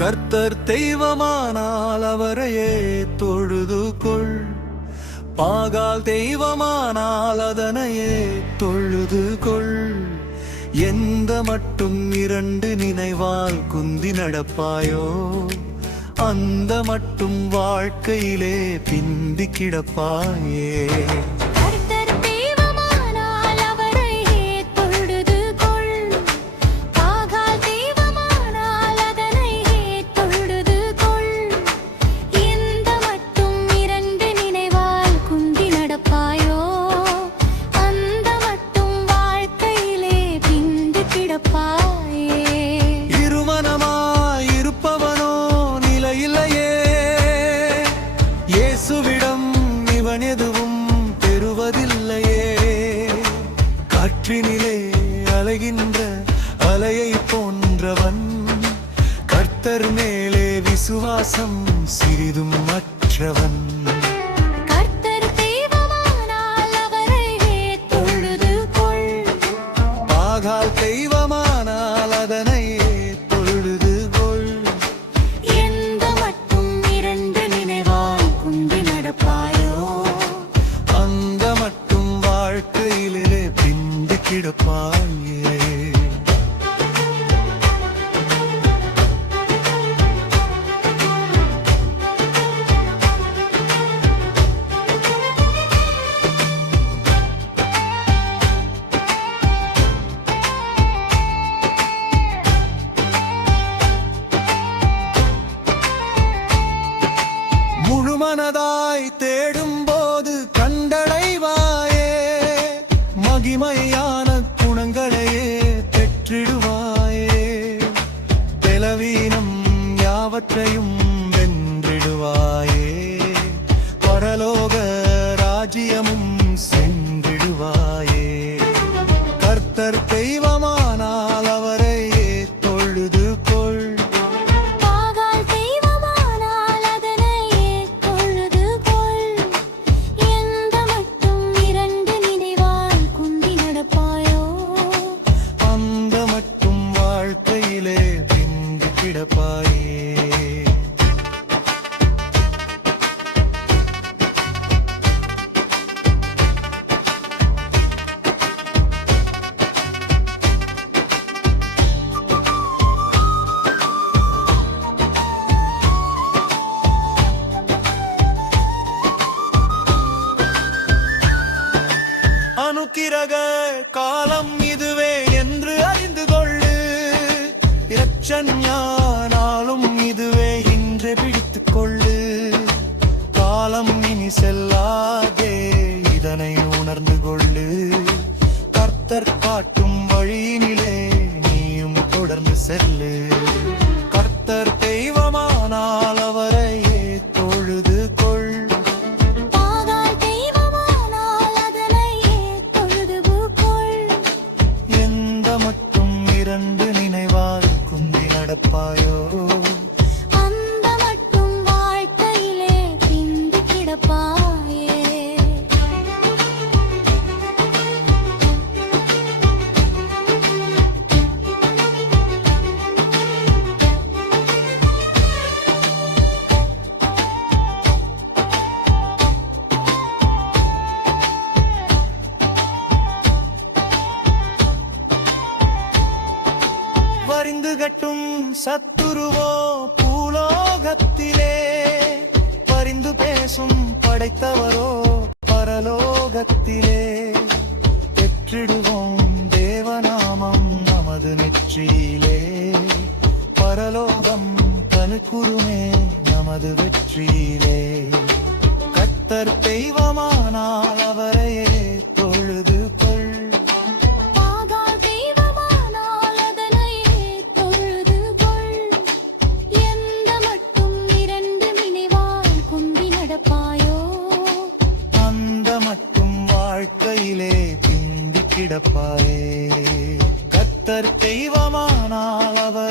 கர்த்தர் தெய்வமானால் அவரையே தொழுது கொள். பாகால் தெய்வமானால் அதனையே தொழுது கொள். எந்த மட்டும் இரண்டு நினைவால் குந்தி நடப்பாயோ, அந்த மட்டும் வாழ்க்கையிலே பிந்தி கிடப்பாயே. இயேசுவிடம் இவன் எதுவும் பெறுவதில்லையே. காற்றினிலே அலைகின்ற அலையை போன்றவன், கர்த்தர் மேலே விசுவாசம் சிறிதும் மற்றவன். பாகால் தெய்வமானால் அதனை தொழுது கொள். எந்த மட்டும் இரண்டு நினைவால் குந்தி நடப்பாயோ, அந்த மட்டும் வாழ்க்கையிலே பிந்தி கிடப்பாயே. முழுமனதாய் தேடும் போது கண்டடைவாயே. மகிமையான குணங்களையே பெற்றிடுவாயே. பலவீனம் யாவற்றையும் வென்றிடுவாயே. பரலோக ராஜ்யமும் சென்றிடுவாயே. கர்த்தர் தெய்வமானால் அவரையே தொழுது கொள். அனுக்கிரக காலம் இதுவே என்று அறிந்து கொள்ளு. இரட்சண்யானாலும் இதுவே இன்றே பிடித்துக் கொள்ளு. காலம் இனி செல்லாதே, இதனை உணர்ந்து கொள்ளு. கர்த்தர் காட்டும் வழியினிலே நீயும் தொடர்ந்து செல்லு. கர்த்தர் தெய்வமானால் அவரையே தொழுது கொள். எந்த மட்டும் இரண்டு நினைவால் குந்தி நடப்பாயோ, அந்த மட்டும் வாழ்க்கையிலே பிந்தி கிடப்பாயே. வரிந்து கட்டும் சத்துருவோ பூலோகத்திலே, பரிந்து பேசும் படைத்தவரோ பரலோகத்திலே. பெற்றிடுவோம் தேவநாமம் நமது நெற்றியிலே. பரலோகம் கனுக்குருமே நமது வெற்றியிலே. கர்த்தர் தெய்வமானால் அவரையே தொழுது கொள். அந்த மட்டும் வாழ்க்கையிலே பிந்தி கிடப்பாயே. கர்த்தர் தெய்வமானால் அவர்